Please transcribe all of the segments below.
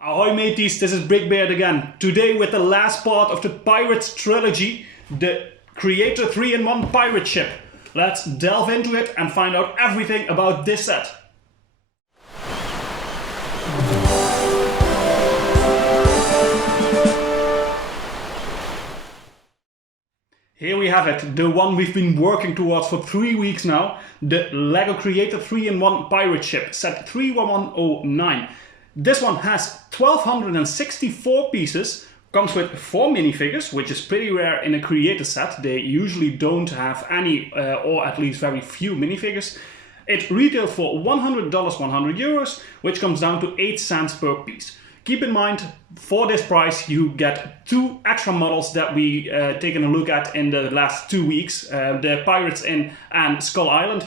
Ahoy mateys, this is BrickBeard again. Today with the last part of the Pirates Trilogy, the Creator 3-in-1 pirate ship. Let's delve into it and find out everything about this set. Here we have it, the one we've been working towards for 3 weeks now. The LEGO Creator 3-in-1 pirate ship, set 31109. This one has 1264 pieces, comes with 4 minifigures, which is pretty rare in a creator set. They usually don't have any or at least very few minifigures. It retailed for $100, 100 euros, which comes down to 8 cents per piece. Keep in mind, for this price you get 2 extra models that we taken a look at in the last 2 weeks, the Pirates Inn and Skull Island.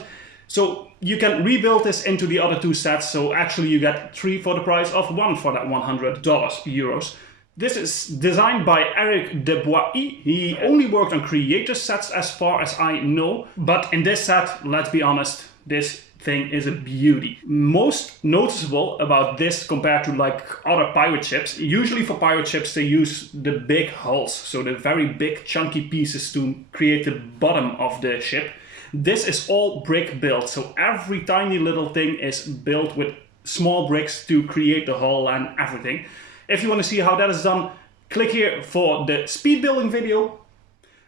So you can rebuild this into the other 2 sets, so actually you get 3 for the price of 1 for that $100 euros. This is designed by Eric Debois. He only worked on creator sets as far as I know, but in this set, let's be honest, this thing is a beauty. Most noticeable about this compared to like other pirate ships, usually for pirate ships they use the big hulls, so the very big chunky pieces to create the bottom of the ship. This is all brick built, so every tiny little thing is built with small bricks to create the hull and everything. If you want to see how that is done, click here for the speed building video.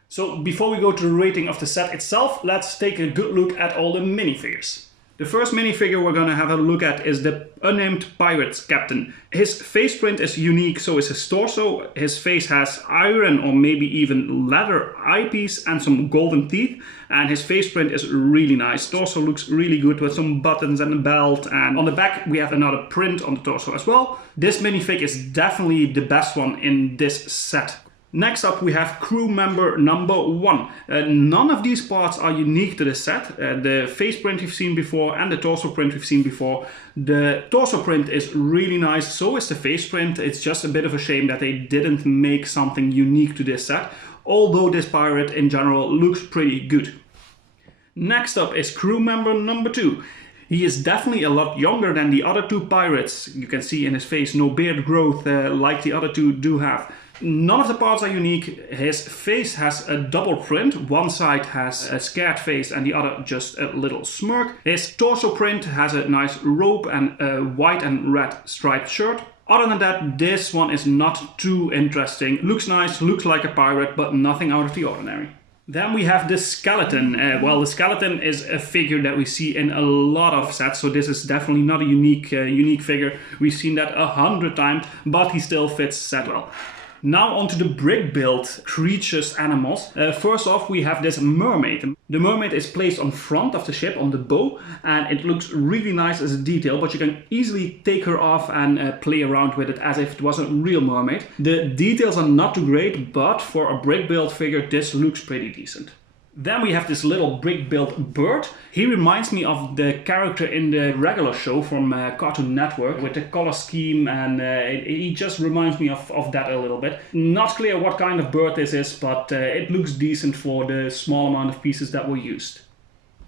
So before we go to the rating of the set itself, let's take a good look at all the minifigures. The first minifigure we're going to have a look at is the unnamed pirate's captain. His face print is unique, so is his torso. His face has iron or maybe even leather eyepiece and some golden teeth. And his face print is really nice. Torso looks really good with some buttons and a belt. And on the back we have another print on the torso as well. This minifig is definitely the best one in this set. Next up we have crew member number 1. None of these parts are unique to the set. The face print we've seen before and the torso print we've seen before. The torso print is really nice, so is the face print. It's just a bit of a shame that they didn't make something unique to this set, although this pirate in general looks pretty good. Next up is crew member number 2. He is definitely a lot younger than the other 2 pirates. You can see in his face no beard growth like the other 2 do have. None of the parts are unique. His face has a double print. One side has a scared face and the other just a little smirk. His torso print has a nice robe and a white and red striped shirt. Other than that, this one is not too interesting. Looks nice, looks like a pirate, but nothing out of the ordinary. Then we have the skeleton. Well, the skeleton is a figure that we see in a lot of sets, so this is definitely not a unique figure. We've seen that 100 times, but he still fits set well. Now onto the brick build creatures, animals. First off we have this mermaid. The mermaid is placed on front of the ship on the bow and it looks really nice as a detail, but you can easily take her off and play around with it as if it was a real mermaid. The details are not too great, but for a brick build figure this looks pretty decent. Then we have this little brick-built bird. He reminds me of the character in the regular show from Cartoon Network with the color scheme, and he just reminds me of that a little bit. Not clear what kind of bird this is, but it looks decent for the small amount of pieces that were used.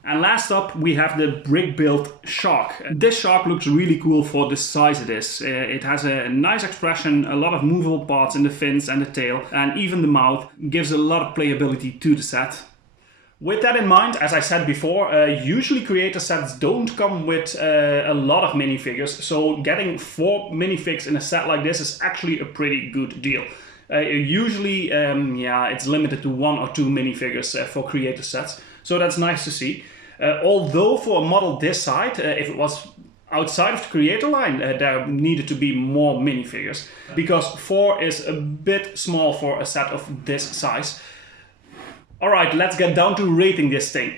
And last up we have the brick-built shark. This shark looks really cool for the size it is. It has a nice expression, a lot of movable parts in the fins and the tail, and even the mouth gives a lot of playability to the set. With that in mind, as I said before, usually creator sets don't come with a lot of minifigures, so getting 4 minifigs in a set like this is actually a pretty good deal. Usually, it's limited to 1 or 2 minifigures for creator sets, so that's nice to see. Although for a model this size, if it was outside of the creator line, there needed to be more minifigures, because 4 is a bit small for a set of this size. Alright, let's get down to rating this thing.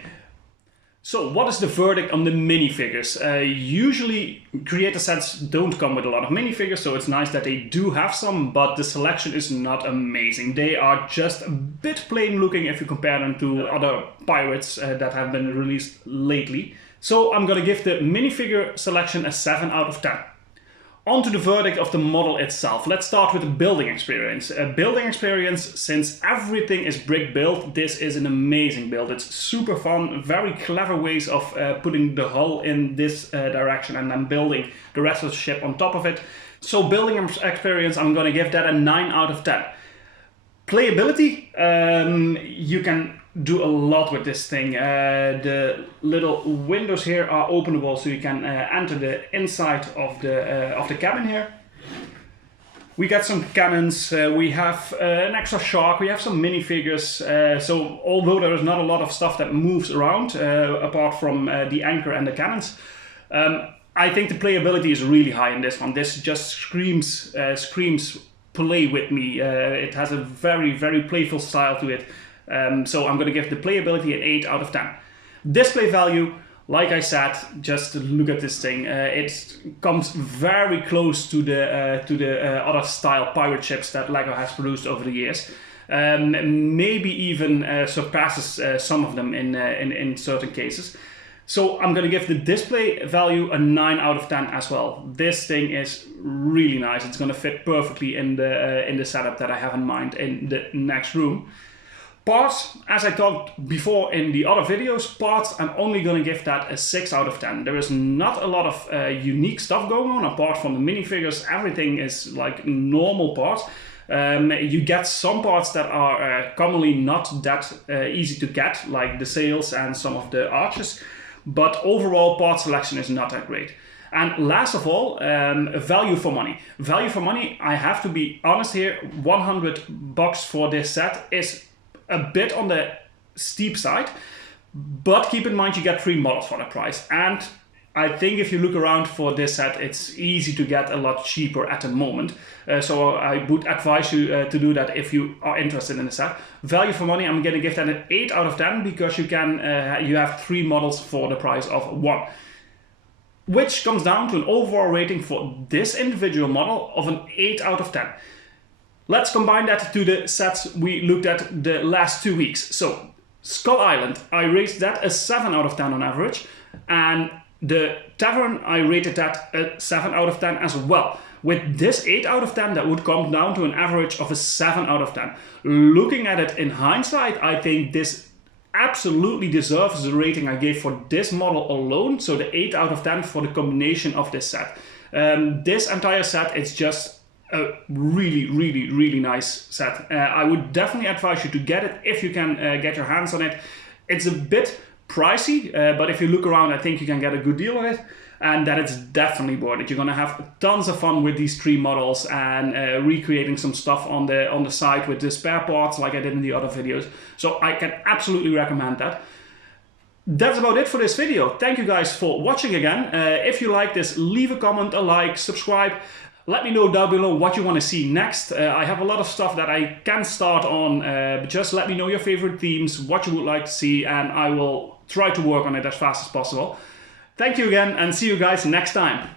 So what is the verdict on the minifigures? Usually creator sets don't come with a lot of minifigures, so it's nice that they do have some, but the selection is not amazing. They are just a bit plain looking if you compare them to other pirates that have been released lately. So I'm gonna give the minifigure selection a 7 out of 10. On to the verdict of the model itself. Let's start with the building experience. Building experience, since everything is brick built, this is an amazing build. It's super fun, very clever ways of putting the hull in this direction and then building the rest of the ship on top of it. So building experience, I'm going to give that a 9 out of 10. Playability, you can do a lot with this thing. The little windows here are openable, so you can enter the inside of the cabin here. We got some cannons, we have an extra shark, we have some minifigures. So although there is not a lot of stuff that moves around apart from the anchor and the cannons, I think the playability is really high in this one. This just screams play with me. It has a very, very playful style to it. So I'm going to give the playability an 8 out of 10. Display value, like I said, just look at this thing. It comes very close to the other style pirate ships that LEGO has produced over the years. Maybe even surpasses some of them in certain cases. So I'm going to give the display value a 9 out of 10 as well. This thing is really nice. It's going to fit perfectly in the setup that I have in mind in the next room. Parts, as I talked before in the other videos, parts, I'm only going to give that a 6 out of 10. There is not a lot of unique stuff going on apart from the minifigures. Everything is like normal parts. You get some parts that are commonly not that easy to get, like the sails and some of the arches. But overall, part selection is not that great. And last of all, value for money. Value for money, I have to be honest here, $100 for this set is a bit on the steep side, but keep in mind you get 3 models for the price. And I think if you look around for this set, it's easy to get a lot cheaper at the moment. So I would advise you to do that if you are interested in the set. Value for money, I'm going to give that an 8 out of 10 because you have 3 models for the price of 1. Which comes down to an overall rating for this individual model of an 8 out of 10. Let's combine that to the sets we looked at the last 2 weeks. So Skull Island, I rated that a 7 out of 10 on average. And the Tavern, I rated that a 7 out of 10 as well. With this 8 out of 10, that would come down to an average of a 7 out of 10. Looking at it in hindsight, I think this absolutely deserves the rating I gave for this model alone. So the 8 out of 10 for the combination of this set. This entire set is just a really, really, really nice set. I would definitely advise you to get it if you can get your hands on it. It's a bit pricey, but if you look around, I think you can get a good deal on it, and that it's definitely worth it. You're gonna have tons of fun with these 3 models and recreating some stuff on the side with the spare parts like I did in the other videos. So I can absolutely recommend that. That's about it for this video. Thank you guys for watching again. If you like this, leave a comment, a like, subscribe. Let me know down below what you want to see next. I have a lot of stuff that I can start on, but just let me know your favorite themes, what you would like to see, and I will try to work on it as fast as possible. Thank you again, and see you guys next time.